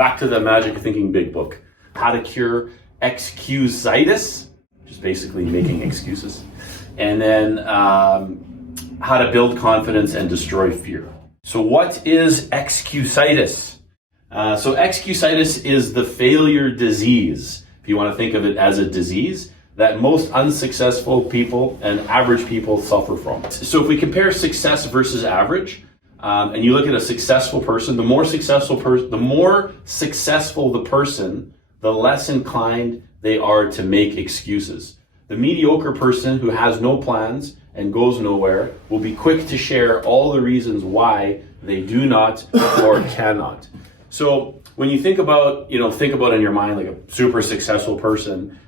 Back to the Magic of Thinking Big book. How to cure EXCUSITIS, which is basically making excuses. And then how to build confidence and destroy fear. So what is EXCUSITIS? So EXCUSITIS is the failure disease, if you want to think of it as a disease, that most unsuccessful people and average people suffer from. So if we compare success versus average, and you look at a successful person, the more successful the person, the less inclined they are to make excuses. The mediocre person who has no plans and goes nowhere will be quick to share all the reasons why they do not or cannot. So when you think about in your mind like a super successful person,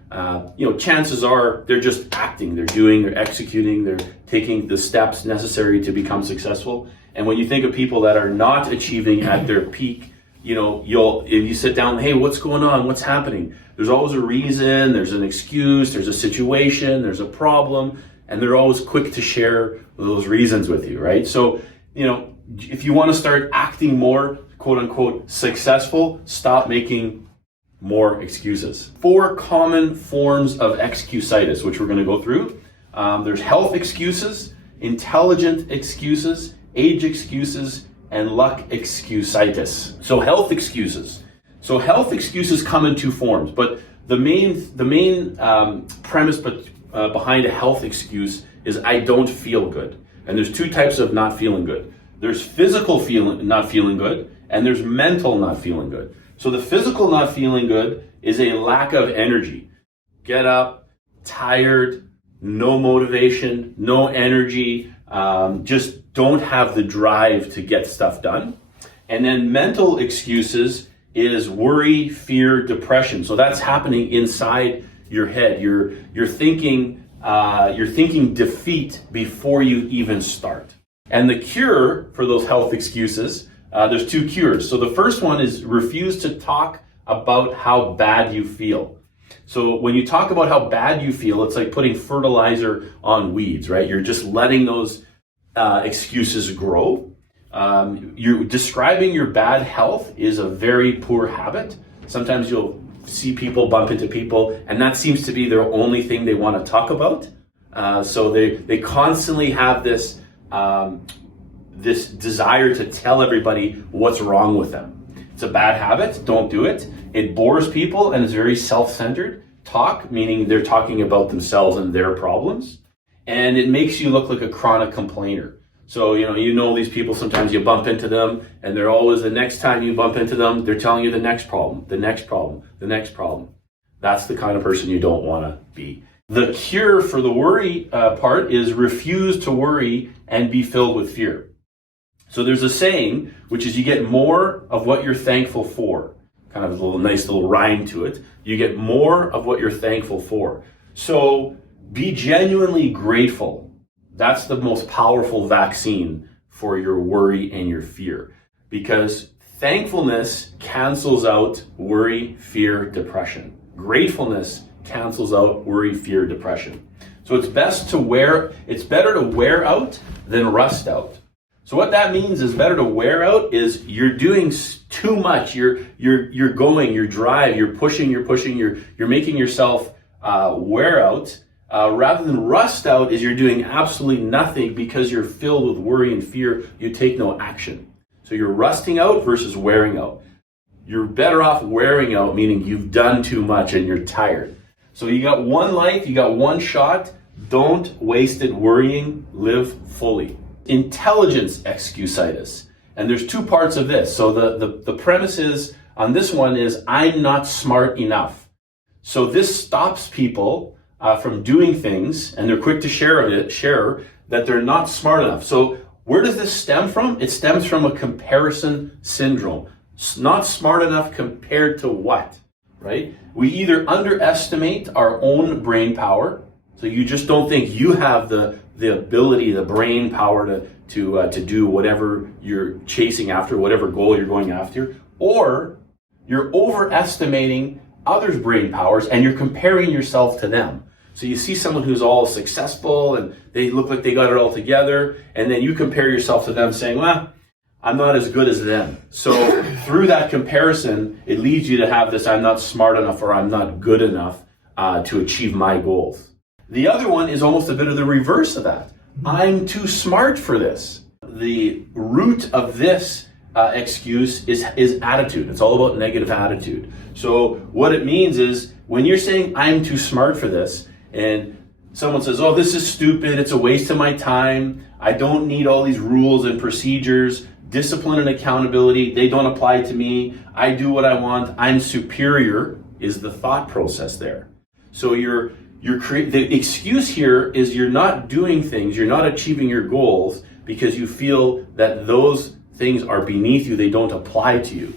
chances are they're just acting, they're doing, they're executing, they're taking the steps necessary to become successful. And when you think of people that are not achieving at their peak, if you sit down, hey, what's going on? What's happening? There's always a reason, there's an excuse, there's a situation, there's a problem, and they're always quick to share those reasons with you, right? So, if you want to start acting more, quote unquote, successful, stop making more excuses. 4 common forms of EXCUSITIS, which we're going to go through. There's health excuses, intelligent excuses, age excuses, and luck excusitis. So health excuses. So health excuses come in 2 forms, but the main premise behind a health excuse is I don't feel good. And there's 2 types of not feeling good. There's physical not feeling good, and there's mental not feeling good. So the physical not feeling good is a lack of energy. Get up, tired, no motivation, no energy, just don't have the drive to get stuff done. And then mental excuses is worry, fear, depression. So that's happening inside your head. You're thinking defeat before you even start. And the cure for those health excuses, there's 2 cures. So the first one is refuse to talk about how bad you feel. So when you talk about how bad you feel, it's like putting fertilizer on weeds, right? You're just letting those excuses grow. You're describing your bad health is a very poor habit. Sometimes you'll see people bump into people, and that seems to be their only thing they want to talk about. So they constantly have this desire to tell everybody what's wrong with them. It's a bad habit. Don't do it. It bores people and is very self-centered. Talk, meaning they're talking about themselves and their problems. And it makes you look like a chronic complainer. So, these people, sometimes you bump into them, and they're always, the next time you bump into them, they're telling you the next problem, the next problem, the next problem. That's the kind of person you don't want to be. The cure for the worry part is refuse to worry and be filled with fear. So there's a saying, which is you get more of what you're thankful for. Kind of a nice little rhyme to it. You get more of what you're thankful for. So be genuinely grateful. That's the most powerful vaccine for your worry and your fear. Because thankfulness cancels out worry, fear, depression. Gratefulness cancels out worry, fear, depression. So it's better to wear out than rust out. So what that means is better to wear out is you're doing too much. You're going, you're drive, you're pushing, you're making yourself wear out. Rather than rust out is you're doing absolutely nothing because you're filled with worry and fear. You take no action. So you're rusting out versus wearing out. You're better off wearing out, meaning you've done too much and you're tired. So you got one life, you got one shot. Don't waste it worrying, live fully. Intelligence excusitis. And there's 2 parts of this. So the premise is on this one is I'm not smart enough. So this stops people from doing things, and they're quick to share that they're not smart enough. So where does this stem from? It stems from a comparison syndrome. Not smart enough compared to what, right? We either underestimate our own brain power, so you just don't think you have the ability, the brain power to do whatever you're chasing after, whatever goal you're going after, or you're overestimating others' brain powers and you're comparing yourself to them. So you see someone who's all successful and they look like they got it all together, and then you compare yourself to them saying, well, I'm not as good as them. So through that comparison, it leads you to have this, I'm not smart enough or I'm not good enough to achieve my goals. The other one is almost a bit of the reverse of that. I'm too smart for this. The root of this excuse is attitude. It's all about negative attitude. So what it means is when you're saying I'm too smart for this and someone says, oh, this is stupid, it's a waste of my time, I don't need all these rules and procedures, discipline and accountability, they don't apply to me, I do what I want, I'm superior, is the thought process there. So the excuse here is you're not doing things, you're not achieving your goals because you feel that those things are beneath you, they don't apply to you.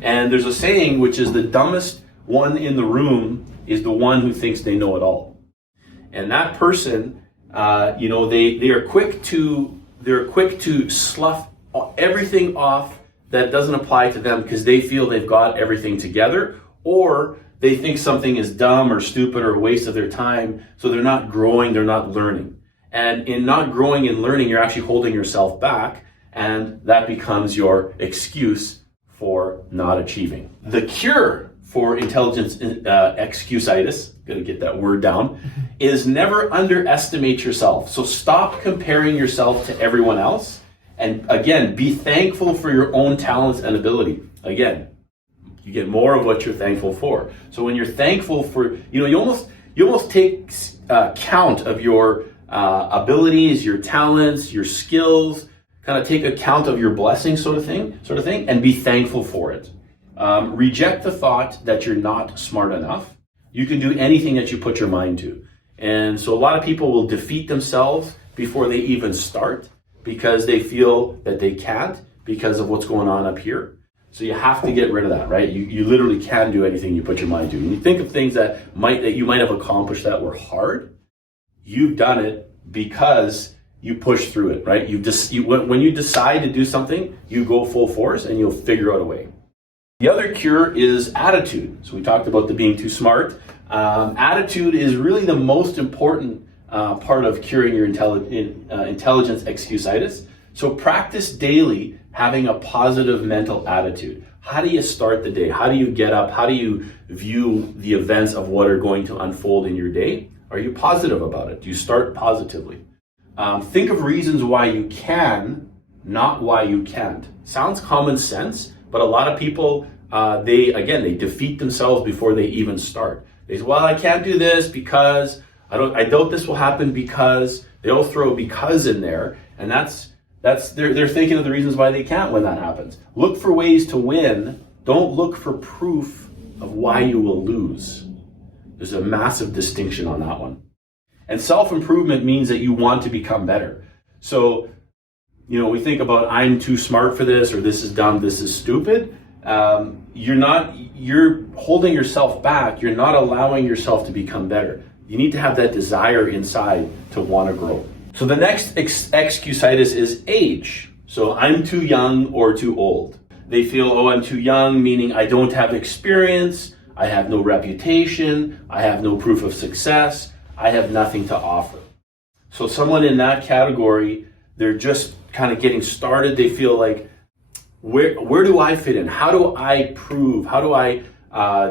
And there's a saying which is the dumbest one in the room is the one who thinks they know it all. And that person, they are quick to slough everything off that doesn't apply to them because they feel they've got everything together, or they think something is dumb or stupid or a waste of their time, so they're not growing, they're not learning. And in not growing and learning, you're actually holding yourself back, and that becomes your excuse for not achieving. The cure for intelligence excusitis, gotta get that word down, is never underestimate yourself. So stop comparing yourself to everyone else. And again, be thankful for your own talents and ability. Again, you get more of what you're thankful for. So when you're thankful for, you almost take count of your abilities, your talents, your skills, kind of take account of your blessings, sort of thing, and be thankful for it. Reject the thought that you're not smart enough. You can do anything that you put your mind to. And so a lot of people will defeat themselves before they even start because they feel that they can't because of what's going on up here. So you have to get rid of that, right? You literally can do anything you put your mind to. When you think of things that you might have accomplished that were hard, you've done it because you push through it, right? When you decide to do something, you go full force and you'll figure out a way. The other cure is attitude. So we talked about the being too smart. Attitude is really the most important part of curing your intelligence excusitis. So practice daily having a positive mental attitude. How do you start the day? How do you get up? How do you view the events of what are going to unfold in your day? Are you positive about it? Do you start positively? Think of reasons why you can, not why you can't. Sounds common sense, but a lot of people, they defeat themselves before they even start. They say, well, I can't do this because I doubt this will happen because. They all throw because in there, and they're thinking of the reasons why they can't when that happens. Look for ways to win. Don't look for proof of why you will lose. There's a massive distinction on that one. And self-improvement means that you want to become better. So, we think about I'm too smart for this, or this is dumb, this is stupid. You're holding yourself back. You're not allowing yourself to become better. You need to have that desire inside to want to grow. So the next excusitis is age. So I'm too young or too old. They feel, oh, I'm too young, meaning I don't have experience, I have no reputation, I have no proof of success, I have nothing to offer. So someone in that category, they're just kind of getting started. They feel like, where do I fit in? How do I prove? How do I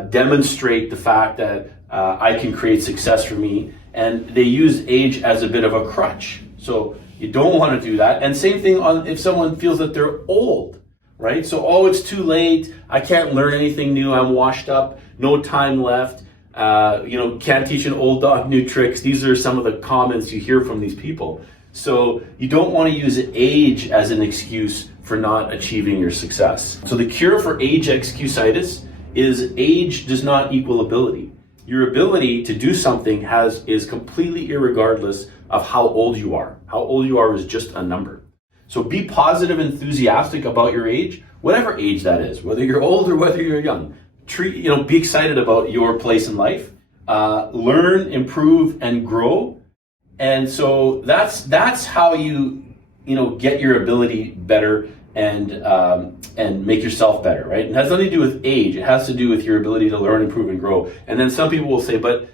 demonstrate the fact that I can create success for me? And they use age as a bit of a crutch. So you don't want to do that. And same thing if someone feels that they're old, right? So, oh, it's too late. I can't learn anything new. I'm washed up. No time left. Can't teach an old dog new tricks. These are some of the comments you hear from these people. So you don't want to use age as an excuse for not achieving your success. So the cure for age excusitis is age does not equal ability. Your ability to do something is completely irregardless of how old you are. How old you are is just a number. So be positive, enthusiastic about your age, whatever age that is, whether you're old or whether you're young. Be excited about your place in life. Learn, improve, and grow. And so that's how you get your ability better and make yourself better, right? It has nothing to do with age. It has to do with your ability to learn, improve, and grow. And then some people will say, but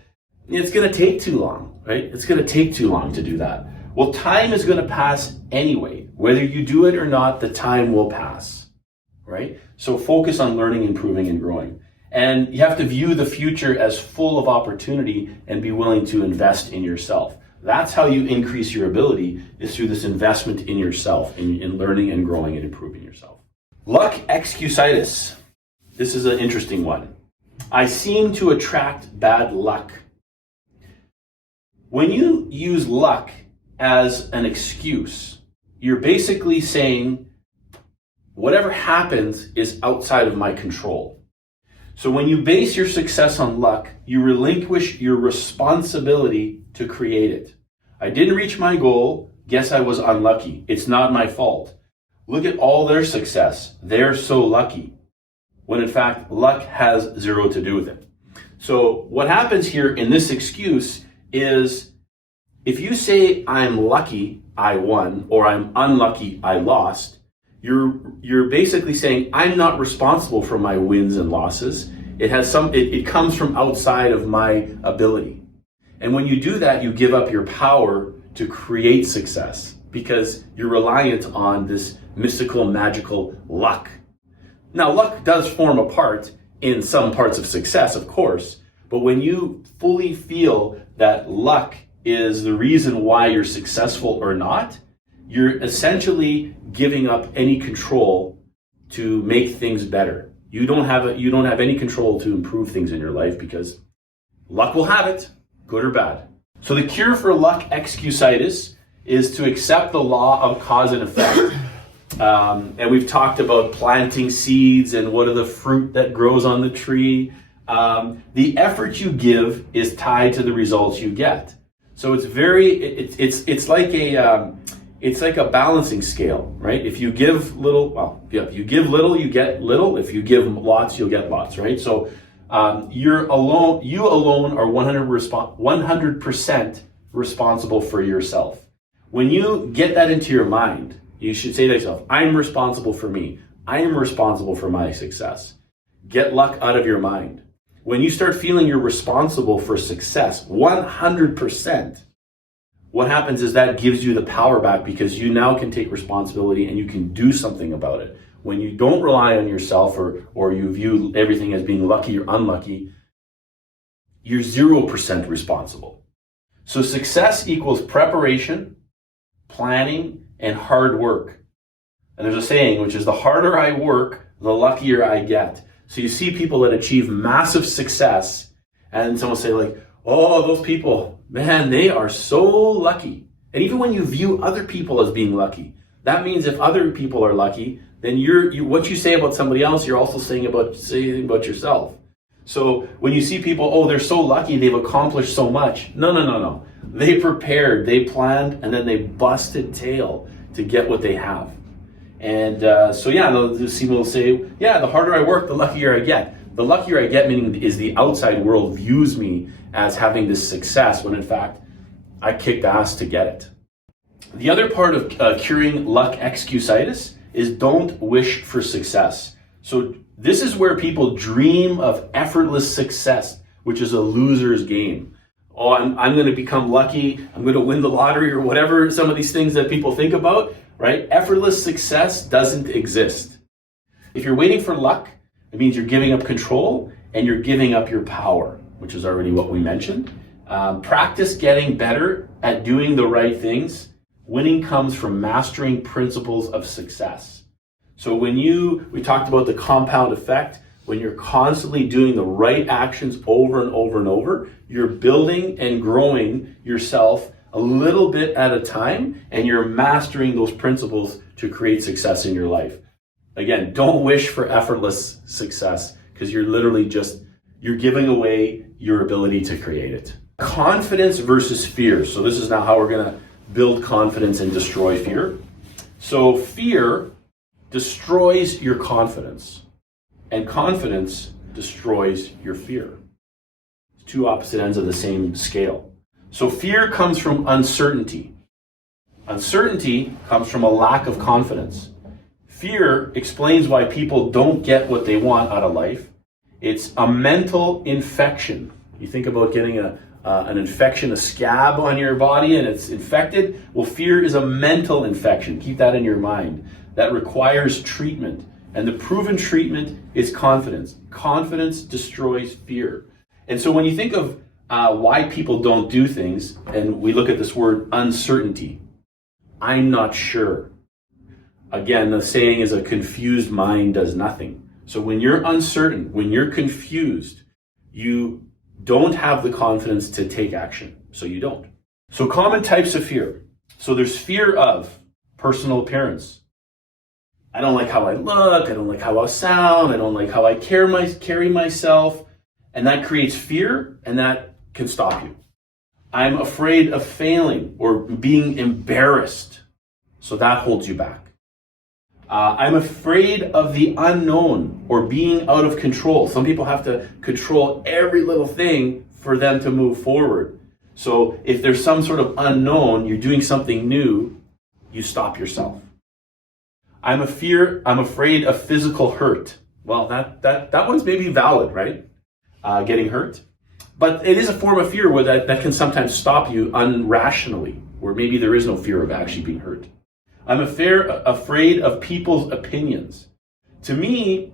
it's going to take too long, right? It's going to take too long to do that. Well, time is going to pass anyway. Whether you do it or not, the time will pass, right? So focus on learning, improving, and growing. And you have to view the future as full of opportunity and be willing to invest in yourself. That's how you increase your ability, is through this investment in yourself, in learning and growing and improving yourself. Luck excusitis. This is an interesting one. I seem to attract bad luck. When you use luck as an excuse, you're basically saying whatever happens is outside of my control. So when you base your success on luck, you relinquish your responsibility to create it. I didn't reach my goal. Guess I was unlucky. It's not my fault. Look at all their success. They're so lucky. When in fact, luck has zero to do with it. So what happens here in this excuse is, if you say I'm lucky, I won, or I'm unlucky, I lost, you're basically saying I'm not responsible for my wins and losses. It comes from outside of my ability. And when you do that, you give up your power to create success because you're reliant on this mystical, magical luck. Now, luck does form a part in some parts of success, of course, but when you fully feel that luck is the reason why you're successful or not, you're essentially giving up any control to make things better. You don't have any control to improve things in your life because luck will have it, good or bad. So the cure for luck excusitis is to accept the law of cause and effect. And we've talked about planting seeds and what are the fruit that grows on the tree. The effort you give is tied to the results you get. So it's like a balancing scale, right? If you give little, if you give little, you get little. If you give lots, you'll get lots, right? So you alone are 100% responsible for yourself. When you get that into your mind, you should say to yourself, I'm responsible for me. I am responsible for my success. Get luck out of your mind. When you start feeling you're responsible for success, 100%, what happens is that gives you the power back because you now can take responsibility and you can do something about it. When you don't rely on yourself or you view everything as being lucky or unlucky, you're 0% responsible. So success equals preparation, planning, and hard work. And there's a saying, which is the harder I work, the luckier I get. So you see people that achieve massive success and someone say like, oh, those people, man, they are so lucky. And even when you view other people as being lucky, that means if other people are lucky, then what you say about somebody else, you're also saying about yourself. So when you see people, oh, they're so lucky, they've accomplished so much. No. They prepared, they planned, and then they busted tail to get what they have. And the people will say, the harder I work, the luckier I get. The luckier I get, meaning is the outside world views me as having this success when in fact, I kicked ass to get it. The other part of curing luck excusitis is don't wish for success. So this is where people dream of effortless success, which is a loser's game. Oh, I'm going to become lucky. I'm going to win the lottery or whatever, some of these things that people think about, right? Effortless success doesn't exist. If you're waiting for luck, it means you're giving up control and you're giving up your power, which is already what we mentioned. Practice getting better at doing the right things. Winning comes from mastering principles of success. So we talked about the compound effect. When you're constantly doing the right actions over and over and over, you're building and growing yourself a little bit at a time, and you're mastering those principles to create success in your life. Again, don't wish for effortless success because you're literally you're giving away your ability to create it. Confidence versus fear. So this is now how we're going to build confidence and destroy fear. So fear destroys your confidence, and confidence destroys your fear. It's two opposite ends of the same scale. So fear comes from uncertainty. Uncertainty comes from a lack of confidence. Fear explains why people don't get what they want out of life. It's a mental infection. You think about getting a an infection, a scab on your body and it's infected. Well, fear is a mental infection. Keep that in your mind. That requires treatment. And the proven treatment is confidence. Confidence destroys fear. And so when you think of why people don't do things, and we look at this word uncertainty, I'm not sure. Again, the saying is a confused mind does nothing. So when you're uncertain, when you're confused, you don't have the confidence to take action. So you don't. So common types of fear. So there's fear of personal appearance. I don't like how I look. I don't like how I sound. I don't like how I carry myself. And that creates fear, and that can stop you. I'm afraid of failing or being embarrassed. So that holds you back. I'm afraid of the unknown or being out of control. Some people have to control every little thing for them to move forward. So if there's some sort of unknown, you're doing something new, you stop yourself. I'm afraid of physical hurt. Well, that one's maybe valid, right? Getting hurt. But it is a form of fear where that can sometimes stop you unrationally, where maybe there is no fear of actually being hurt. I'm afraid of people's opinions. To me,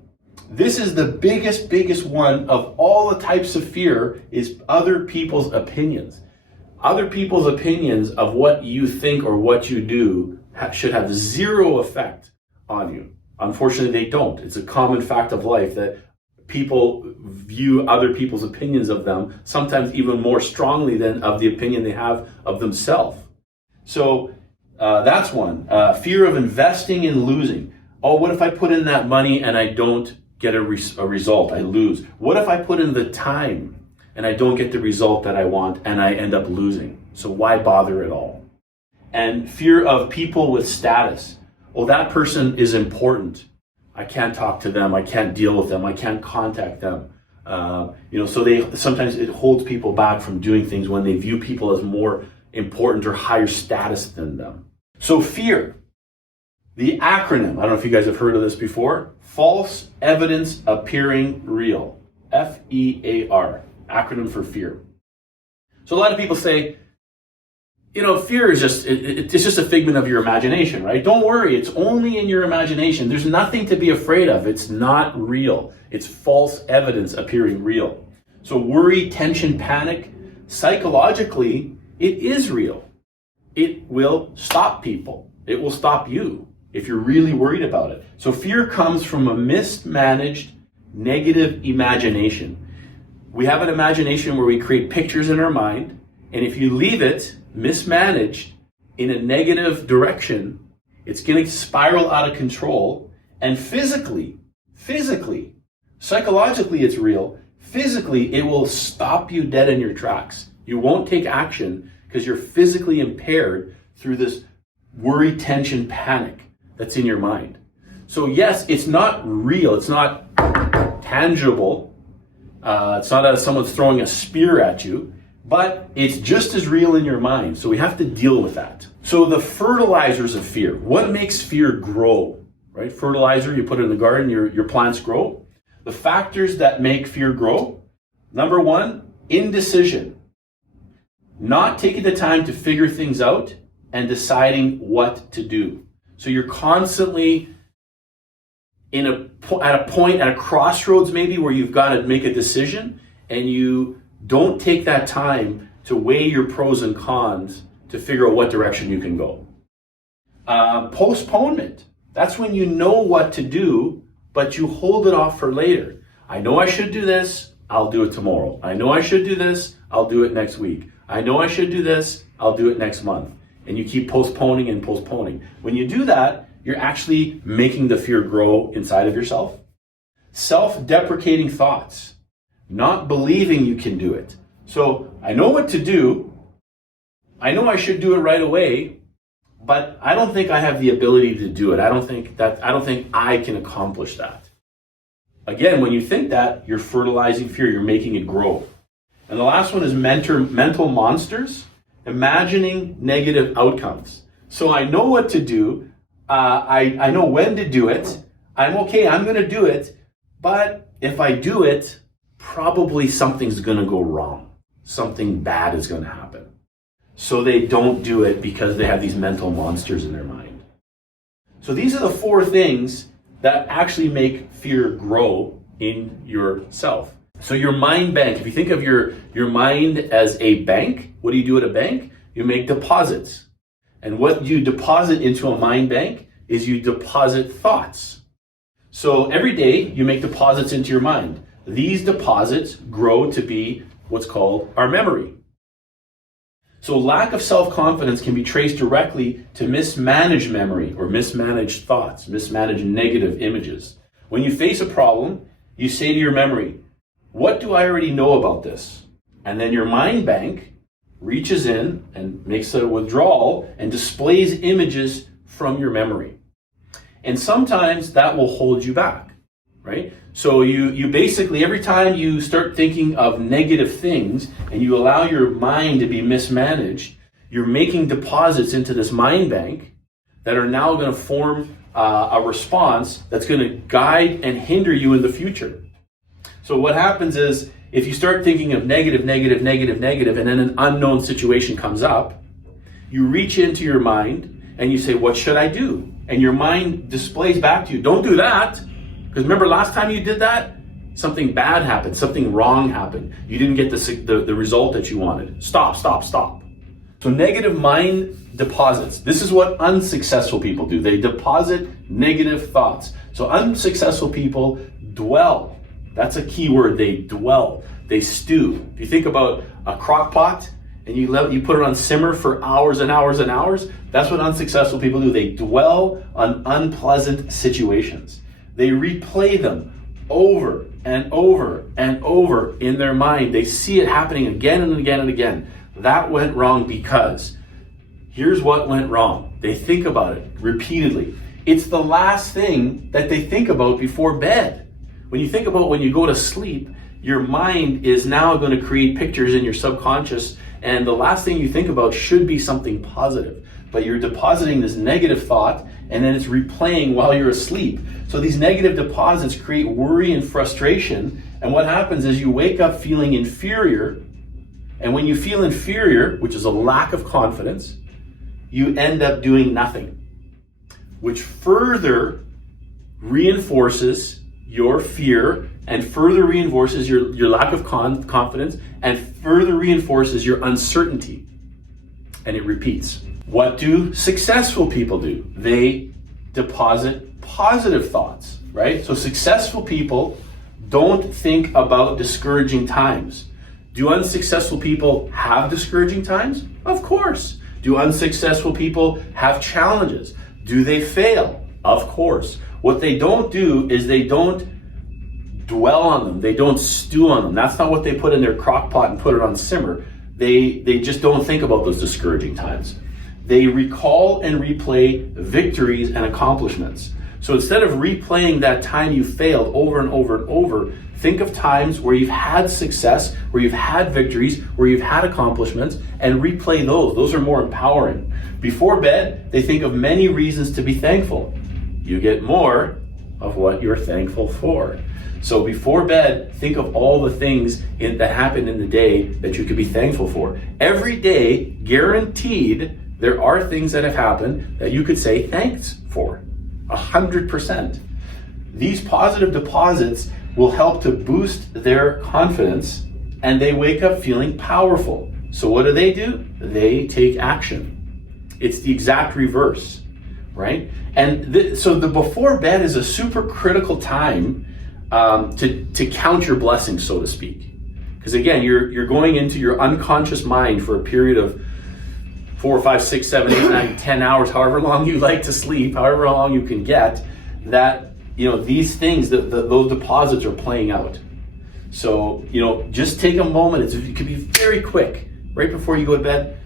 this is the biggest one of all the types of fear is other people's opinions. Other people's opinions of what you think or what you do should have zero effect on you. Unfortunately, they don't. It's a common fact of life that people view other people's opinions of them sometimes even more strongly than of the opinion they have of themselves. So that's one. Fear of investing and losing. Oh, what if I put in that money and I don't get a result? I lose. What if I put in the time and I don't get the result that I want and I end up losing? So why bother at all? And fear of people with status. Oh, that person is important. I can't talk to them. I can't deal with them. I can't contact them. So sometimes it holds people back from doing things when they view people as more important or higher status than them. So fear, the acronym, I don't know if you guys have heard of this before, false evidence appearing real, FEAR, acronym for fear. So a lot of people say, fear is it's just a figment of your imagination, right? Don't worry, it's only in your imagination. There's nothing to be afraid of. It's not real. It's false evidence appearing real. So worry, tension, panic, psychologically, it is real. It will stop people. It will stop you if you're really worried about it. So fear comes from a mismanaged negative imagination. We have an imagination where we create pictures in our mind, and if you leave it mismanaged in a negative direction, it's going to spiral out of control. And physically, psychologically it's real. Physically, it will stop you dead in your tracks. You won't take action because you're physically impaired through this worry, tension, panic that's in your mind. So yes, it's not real. It's not tangible. It's not as someone's throwing a spear at you, but it's just as real in your mind. So we have to deal with that. So the fertilizers of fear. What makes fear grow? Right? Fertilizer, you put it in the garden, your plants grow. The factors that make fear grow. Number one, indecision. Not taking the time to figure things out and deciding what to do. So you're constantly at a crossroads maybe where you've got to make a decision and you don't take that time to weigh your pros and cons to figure out what direction you can go. Postponement. That's when you know what to do, but you hold it off for later. I know I should do this, I'll do it tomorrow. I know I should do this, I'll do it next week. I know I should do this, I'll do it next month. And you keep postponing and postponing. When you do that, you're actually making the fear grow inside of yourself. Self-deprecating thoughts. Not believing you can do it. So I know what to do. I know I should do it right away, but I don't think I have the ability to do it. I don't think I can accomplish that. Again, when you think that, you're fertilizing fear, you're making it grow. And the last one is mental monsters, imagining negative outcomes. So I know what to do. I know when to do it. I'm okay, I'm going to do it. But if I do it, probably something's going to go wrong. something bad is going to happen. So they don't do it because they have these mental monsters in their mind. So these are the 4 things that actually make fear grow in yourself. So your mind bank, if you think of your mind as a bank, what do you do at a bank? You make deposits. And what you deposit into a mind bank is you deposit thoughts. So every day you make deposits into your mind. These deposits grow to be what's called our memory. So lack of self-confidence can be traced directly to mismanaged memory or mismanaged thoughts, mismanaged negative images. When you face a problem, you say to your memory, what do I already know about this? And then your mind bank reaches in and makes a withdrawal and displays images from your memory. And sometimes that will hold you back, right? So you basically, every time you start thinking of negative things and you allow your mind to be mismanaged, you're making deposits into this mind bank that are now going to form a response that's going to guide and hinder you in the future. So what happens is, if you start thinking of negative, and then an unknown situation comes up, you reach into your mind and you say, what should I do? And your mind displays back to you, don't do that. Because remember last time you did that, something bad happened, something wrong happened. You didn't get the result that you wanted. Stop. So negative mind deposits. This is what unsuccessful people do. They deposit negative thoughts. So unsuccessful people dwell. That's a key word. They dwell. They stew. If you think about a crock pot and you put it on simmer for hours and hours and hours, that's what unsuccessful people do. They dwell on unpleasant situations. They replay them over and over and over in their mind. They see it happening again and again and again. That went wrong because here's what went wrong. They think about it repeatedly. It's the last thing that they think about before bed. When you think about when you go to sleep, your mind is now going to create pictures in your subconscious, and the last thing you think about should be something positive. But you're depositing this negative thought, and then it's replaying while you're asleep. So these negative deposits create worry and frustration, and what happens is you wake up feeling inferior, and when you feel inferior, which is a lack of confidence, you end up doing nothing, which further reinforces your fear and further reinforces your lack of confidence and further reinforces your uncertainty. And it repeats. What do successful people do? They deposit positive thoughts, right? So successful people don't think about discouraging times. Do unsuccessful people have discouraging times? Of course. Do unsuccessful people have challenges? Do they fail? Of course. What they don't do is they don't dwell on them. They don't stew on them. That's not what they put in their crock pot and put it on simmer. They just don't think about those discouraging times. They recall and replay victories and accomplishments. So instead of replaying that time you failed over and over and over, think of times where you've had success, where you've had victories, where you've had accomplishments, and replay those. Those are more empowering. Before bed, they think of many reasons to be thankful. You get more of what you're thankful for. So before bed, think of all the things that happened in the day that you could be thankful for. Every day, guaranteed, there are things that have happened that you could say thanks for. 100%. These positive deposits will help to boost their confidence, and they wake up feeling powerful. So what do? They take action. It's the exact reverse, right? And so the before bed is a super critical time to count your blessings, so to speak. Because again, you're going into your unconscious mind for a period of 4, 5, 6, 7, 8, 9, 10 hours, however long you like to sleep, however long you can get, that, these things, those deposits are playing out. So, just take a moment. It could be very quick. Right before you go to bed,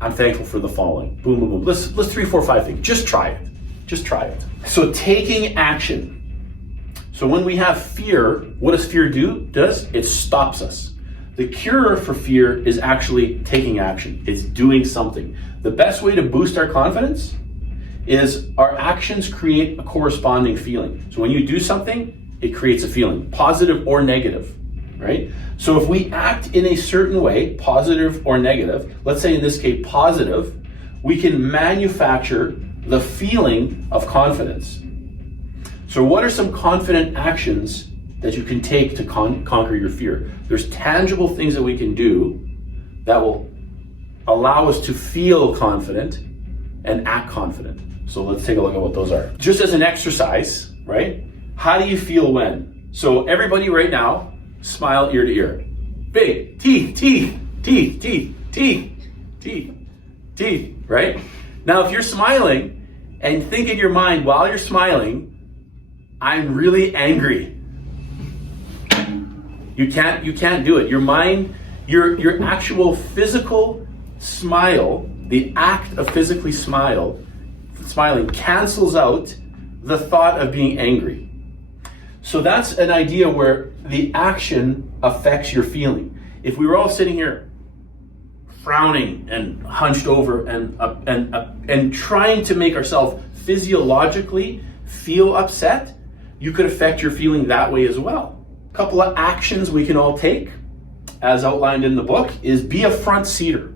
I'm thankful for the following. Boom, boom, boom. Let's 3, 4, 5 things. Just try it. Just try it. So taking action. So when we have fear, what does fear do? It stops us. The cure for fear is actually taking action. It's doing something. The best way to boost our confidence is our actions create a corresponding feeling. So when you do something, it creates a feeling, positive or negative. right? So if we act in a certain way, positive or negative, let's say in this case positive, we can manufacture the feeling of confidence. So what are some confident actions that you can take to conquer your fear? There's tangible things that we can do that will allow us to feel confident and act confident. So let's take a look at what those are. Just as an exercise, right? How do you feel when? So everybody right now, smile ear to ear. Big teeth, teeth, teeth, teeth, teeth, teeth, teeth, right? Now if you're smiling and think in your mind while you're smiling, I'm really angry. You can't do it. Your mind, your actual physical smile, the act of physically smiling cancels out the thought of being angry. So that's an idea where the action affects your feeling. If we were all sitting here frowning and hunched over and trying to make ourselves physiologically feel upset, you could affect your feeling that way as well. A couple of actions we can all take, as outlined in the book, is be a front seater.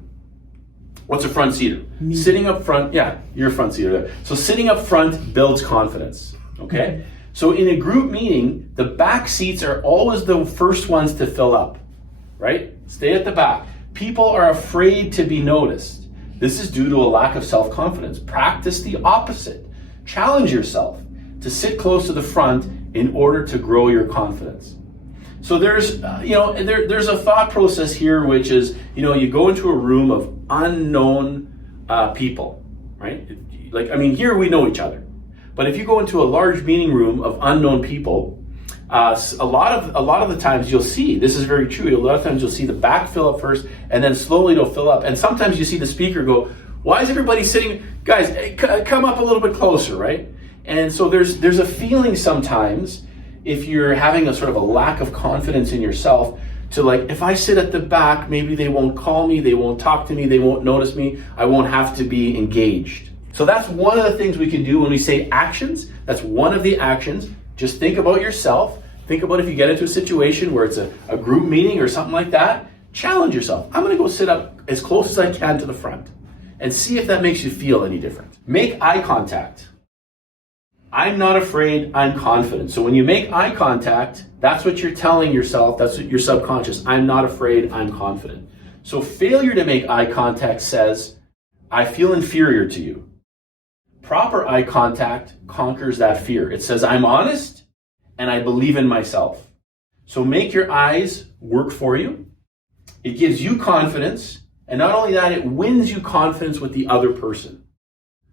What's a front seater? Me. Sitting up front, yeah, you're a front seater there. So sitting up front builds confidence, okay? So in a group meeting, the back seats are always the first ones to fill up, right? Stay at the back. People are afraid to be noticed. This is due to a lack of self-confidence. Practice the opposite. Challenge yourself to sit close to the front in order to grow your confidence. So there's a thought process here, which is, you go into a room of unknown people, right? Like, I mean, here we know each other, but if you go into a large meeting room of unknown people, a lot of the times you'll see, this is very true, a lot of times you'll see the back fill up first, and then slowly it'll fill up, and sometimes you see the speaker go, why is everybody sitting, guys, come up a little bit closer, right? And so there's a feeling sometimes, if you're having a sort of a lack of confidence in yourself, to like, if I sit at the back, maybe they won't call me, they won't talk to me, they won't notice me, I won't have to be engaged. So that's one of the things we can do when we say actions. That's one of the actions. Just think about yourself. Think about if you get into a situation where it's a group meeting or something like that, challenge yourself. I'm gonna go sit up as close as I can to the front and see if that makes you feel any different. Make eye contact. I'm not afraid, I'm confident. So when you make eye contact, that's what you're telling yourself, that's what your subconscious, I'm not afraid, I'm confident. So failure to make eye contact says, I feel inferior to you. Proper eye contact conquers that fear. It says, I'm honest and I believe in myself. So make your eyes work for you. It gives you confidence, and not only that, it wins you confidence with the other person.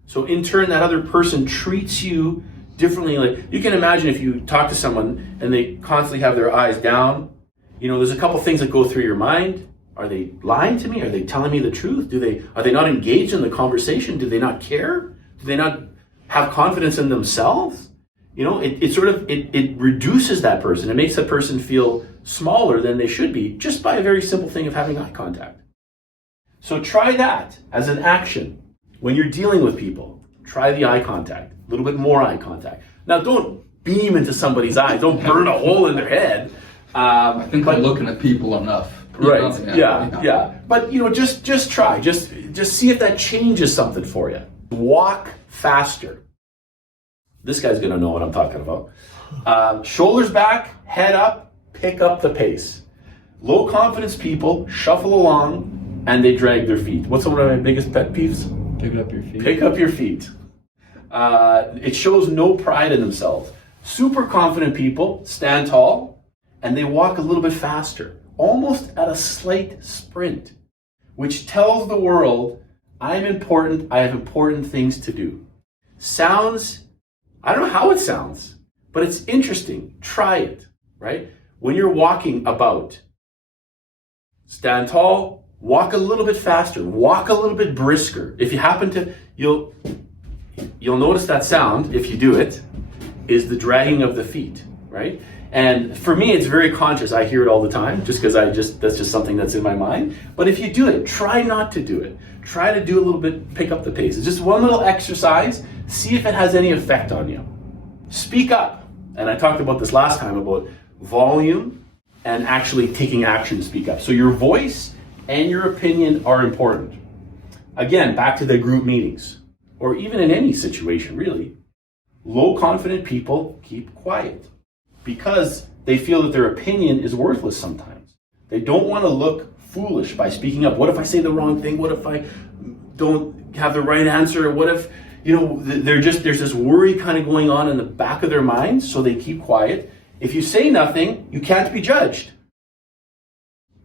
So in turn, that other person treats you differently. Like, you can imagine if you talk to someone and they constantly have their eyes down, there's a couple things that go through your mind. Are they lying to me? Are they telling me the truth? Are they not engaged in the conversation? Do they not care? Do they not have confidence in themselves? It reduces that person. It makes that person feel smaller than they should be, just by a very simple thing of having eye contact. So try that as an action. When you're dealing with people, try the eye contact, a little bit more eye contact. Now, don't beam into somebody's eyes. Don't burn a hole in their head. I think I'm looking at people enough. Right, yeah. But, just try. Just see if that changes something for you. Walk faster. This guy's going to know what I'm talking about. Shoulders back, head up, pick up the pace. Low confidence people shuffle along and they drag their feet. What's one of my biggest pet peeves? Pick up your feet. Pick up your feet. It shows no pride in themselves. Super confident people stand tall and they walk a little bit faster, almost at a slight sprint, which tells the world, I'm important, I have important things to do. Sounds, I don't know how it sounds, but it's interesting. Try it, right? When you're walking about, stand tall, walk a little bit faster, walk a little bit brisker. If you happen to, you'll notice that sound, if you do it, is the dragging of the feet, right? And for me, it's very conscious. I hear it all the time, just because that's just something that's in my mind. But if you do it, try not to do it. Try to do a little bit, pick up the pace. It's just one little exercise. See if it has any effect on you. Speak up. And I talked about this last time about volume and actually taking action to speak up. So your voice and your opinion are important. Again, back to the group meetings, or even in any situation really. Low confident people keep quiet because they feel that their opinion is worthless sometimes. They don't want to look foolish by speaking up. What if I say the wrong thing? What if I don't have the right answer? What if, there's this worry kind of going on in the back of their minds, so they keep quiet. If you say nothing, you can't be judged,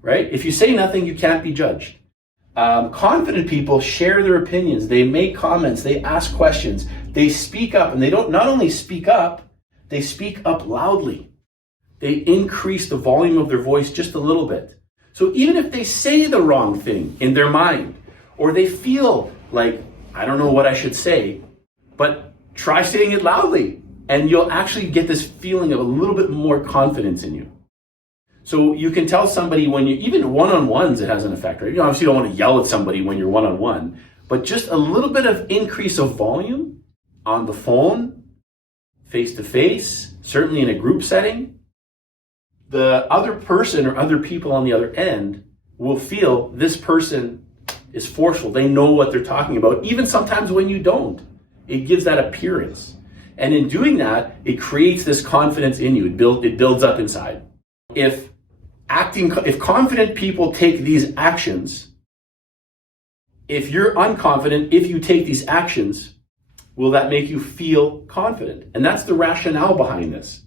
right? If you say nothing, you can't be judged. Confident people share their opinions. They make comments. They ask questions. They speak up, and they don't not only speak up, they speak up loudly. They increase the volume of their voice just a little bit. So even if they say the wrong thing in their mind, or they feel like, I don't know what I should say, but try saying it loudly, and you'll actually get this feeling of a little bit more confidence in you. So you can tell somebody when you, even one-on-ones, it has an effect, right? You obviously don't want to yell at somebody when you're one-on-one, but just a little bit of increase of volume on the phone, face-to-face, certainly in a group setting, the other person or other people on the other end will feel this person is forceful. They know what they're talking about, even sometimes when you don't. It gives that appearance. And in doing that, it creates this confidence in you. It builds up inside. If confident people take these actions, if you're unconfident, if you take these actions, will that make you feel confident? And that's the rationale behind this.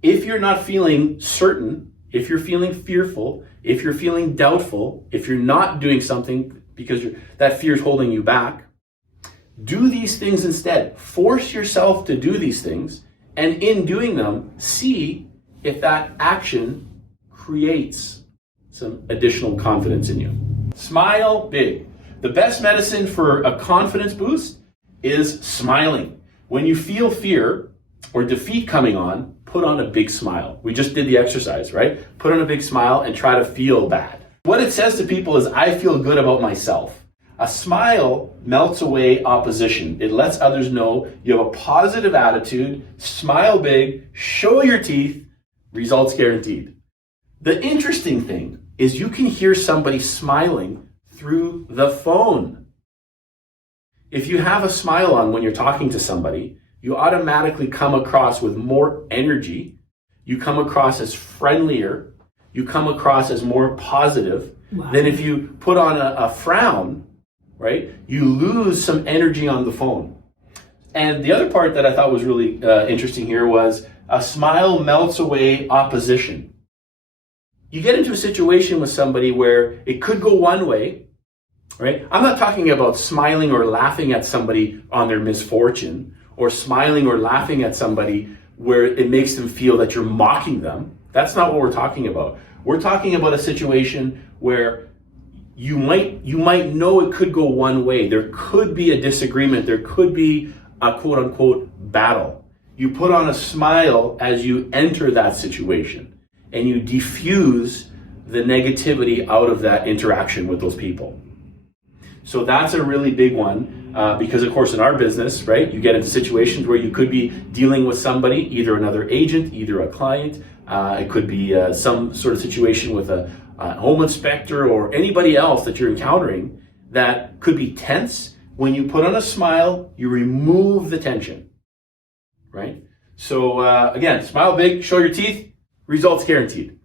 If you're not feeling certain, if you're feeling fearful, if you're feeling doubtful, if you're not doing something because that fear is holding you back, do these things instead. Force yourself to do these things, and in doing them, see if that action creates some additional confidence in you. Smile big. The best medicine for a confidence boost is smiling. When you feel fear or defeat coming on, put on a big smile. We just did the exercise, right? Put on a big smile and try to feel bad. What it says to people is, I feel good about myself. A smile melts away opposition. It lets others know you have a positive attitude. Smile big, show your teeth, results guaranteed. The interesting thing is you can hear somebody smiling through the phone. If you have a smile on when you're talking to somebody, you automatically come across with more energy. You come across as friendlier. You come across as more positive than if you put on a frown, right? You lose some energy on the phone. And the other part that I thought was really interesting here was a smile melts away opposition. You get into a situation with somebody where it could go one way, right? I'm not talking about smiling or laughing at somebody on their misfortune, or smiling or laughing at somebody where it makes them feel that you're mocking them. That's not what we're talking about. We're talking about a situation where you might know it could go one way. There could be a disagreement. There could be a quote unquote battle. You put on a smile as you enter that situation, and you diffuse the negativity out of that interaction with those people. So that's a really big one, because of course in our business, right, you get into situations where you could be dealing with somebody, either another agent, either a client, it could be some sort of situation with a home inspector or anybody else that you're encountering that could be tense. When you put on a smile, you remove the tension, right? So again, smile big, show your teeth, results guaranteed.